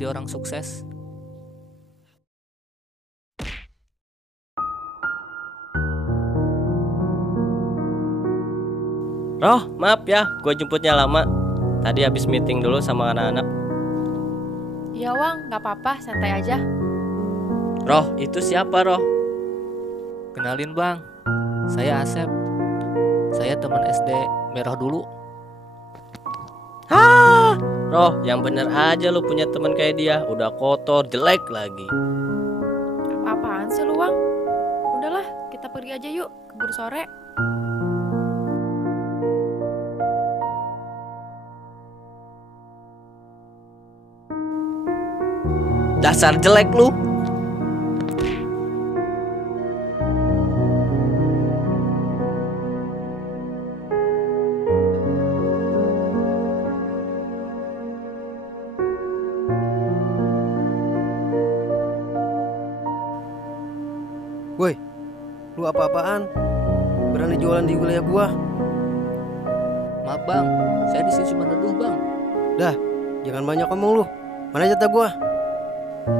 jadi orang sukses. Roh, maaf ya, gue jemputnya lama. Tadi habis meeting dulu sama anak-anak. Iya Wang, gak apa-apa, santai aja. Roh, itu siapa Roh? Kenalin bang, saya Asep. Saya teman SD Merah dulu. Hah, Roh, yang bener aja lu punya teman kayak dia. Udah kotor, jelek lagi. Apa-apaan sih lu Wang? Udahlah, kita pergi aja yuk, keburu sore. Dasar jelek lu. Woi, lu apa-apaan? Berani jualan di wilayah gua? Maaf bang, saya di sini cuma neduh bang. Dah, jangan banyak ngomong lu. Mana jatah gua?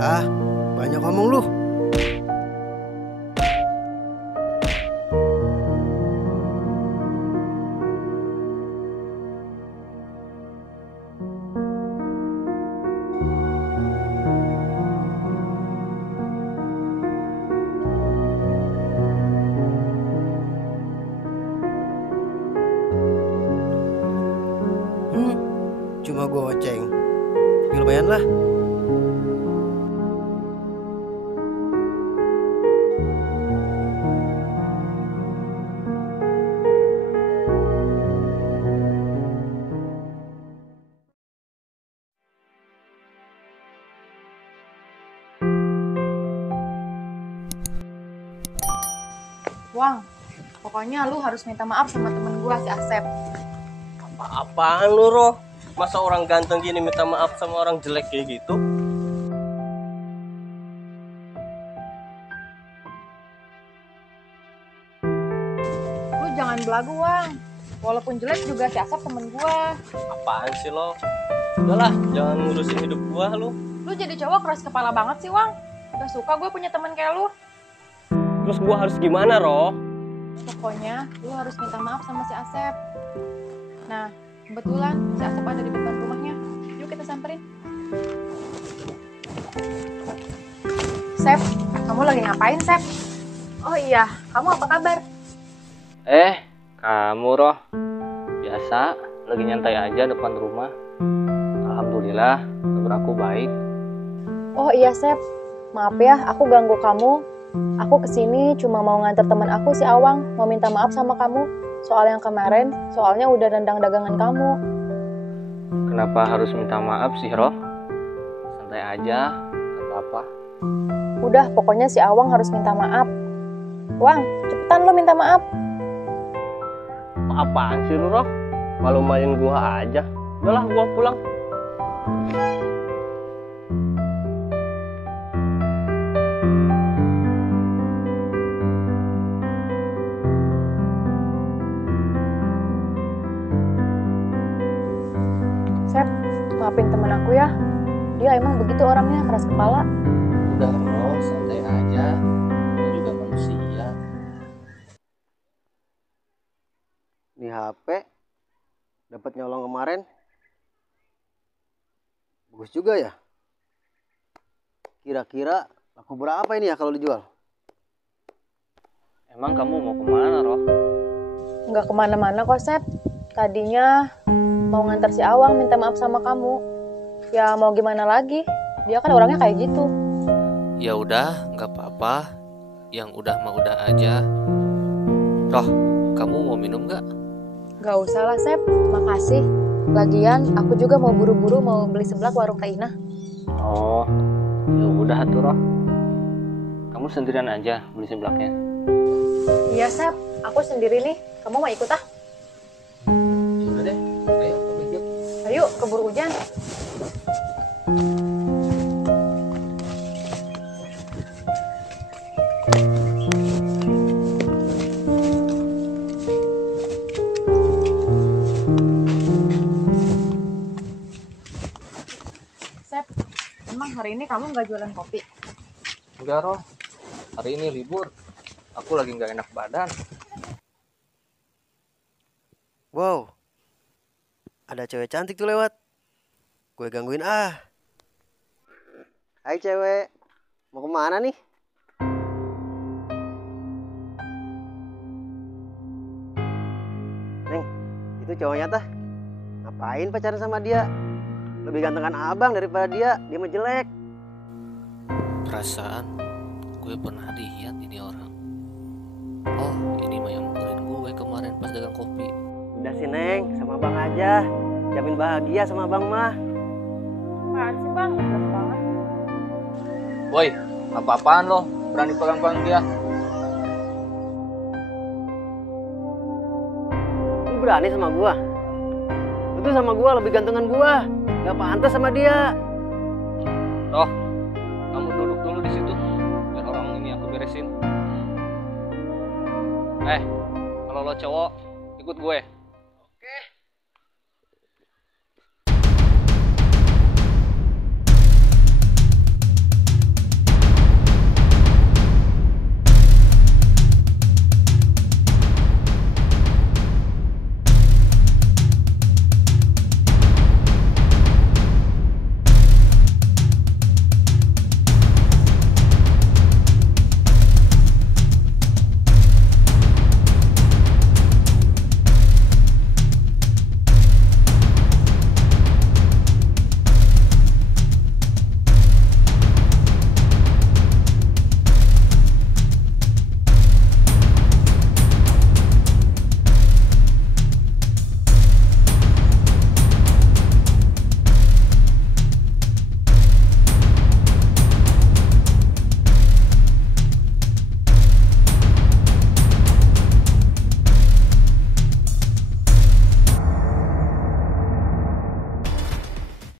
Ah, banyak ngomong lu. Cuma goceng. Ya lumayan lah. Wang, pokoknya lu harus minta maaf sama temen gua si Asep. Apaan lu Roh? Masa orang ganteng gini minta maaf sama orang jelek kayak gitu? Lu jangan belagu Wang. Walaupun jelek juga si Asep temen gua. Apaan sih lo? Udahlah, jangan ngurusin hidup gua lu. Lu jadi cowok keras kepala banget sih Wang. Gak suka gue punya temen kayak lu. Terus gua harus gimana Roh? Pokoknya lu harus minta maaf sama si Asep. Nah, kebetulan si Asep ada di depan rumahnya. Yuk kita samperin. Sep, kamu lagi ngapain Sep? Oh iya, kamu apa kabar? Kamu Roh. Biasa, lagi nyantai aja depan rumah. Alhamdulillah, kabar aku baik. Oh iya Sep, maaf ya aku ganggu kamu. Aku kesini cuma mau nganter teman aku si Awang, mau minta maaf sama kamu soal yang kemarin, soalnya udah nendang dagangan kamu. Kenapa harus minta maaf sih Roh? Santai aja, gak apa-apa. Udah, pokoknya si Awang harus minta maaf. Wang, cepetan lo minta maaf. Apaan sih lu Roh? Malu-maluin gua aja. Udahlah, gua pulang. Sep, maafin temen aku ya. Dia emang begitu orangnya, keras kepala. Udah Roh, santai aja. Dia juga manusia. Di HP dapat nyolong kemarin. Bagus juga ya. Kira-kira laku berapa ini ya kalau dijual? Emang kamu mau kemana Roh? Nggak kemana-mana kok, Sep. Tadinya mau nganter si Awang minta maaf sama kamu. Ya mau gimana lagi? Dia kan orangnya kayak gitu. Ya udah, nggak apa-apa. Yang udah mah udah aja. Roh, kamu mau minum nggak? Nggak usah lah, Sep. Makasih. Lagian aku juga mau buru-buru mau beli seblak warung Teh Ina. Oh, ya udah tuh Roh. Kamu sendirian aja beli seblaknya. Iya, Sep. Aku sendiri nih. Kamu mau ikut ah? Udah deh, ayo ikut. Ayo, keburu hujan. Sep, hari ini kamu nggak jualan kopi? Enggak, Roh. Hari ini libur. Aku lagi nggak enak badan. Wow, ada cewek cantik tuh lewat. Gue gangguin ah. Hai cewek, mau kemana nih? Neng, itu cowoknya tah. Ngapain pacaran sama dia? Lebih gantengan abang daripada dia mah jelek. Perasaan gue pernah lihat ini orang. Oh, ini mah yang mukulin gue kemarin pas dagang kopi. Udah sih Neng, sama abang aja. Jamin bahagia sama abang mah. Apaan sih bang? Nggak jelas banget. Woi, apa-apaan lo? Berani pegang-pegang dia? Lu berani sama gua? Lu tuh sama gua lebih gantengan gua. Gak pantas sama dia. Roh, kamu duduk dulu di situ. Biar orang ini aku beresin. Kalau lo cowok, ikut gue.